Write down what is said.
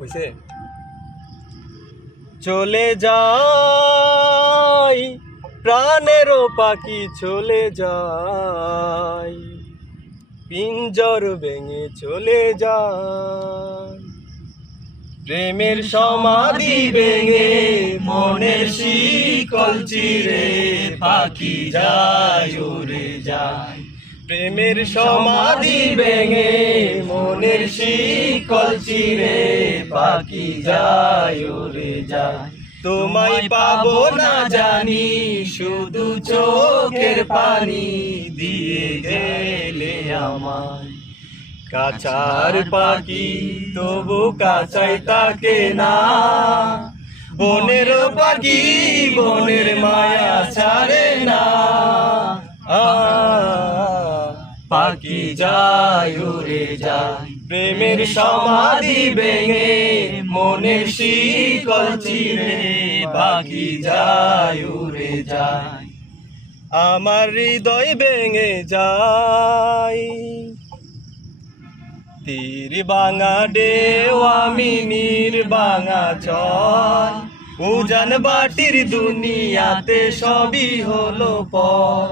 হইছে চলে যাই প্রাণেরও পাখি চলে যাই পিঞ্জর ভেঙে চলে যায় প্রেমের সমাধি ভেঙে মনের শিকল চিরে পাখি যায় উড়ে যায় প্রেমের সমাধি ভেঙে মনের শিকল চিরে পাখি যায় উড়ে যায় তোমায় পাবো না জানি শুধু চোখের পানি দিয়ে গেলে আমায় কাছার পাখি তবু কাছাই থাকে না বনের পাখি বনের মায়া ছাড়ে না পাখি যায় উড়ে যায় প্রেমের সমাধি ভেঙে মনের শিকল চিরে পাখি যায় উড়ে যায় আমার হৃদয় ভেঙে যায় তীর ভাঙা ঢেউ আমি নীর ভাঙা চর উজান বাটির দুনিয়াতে সবই হলো পর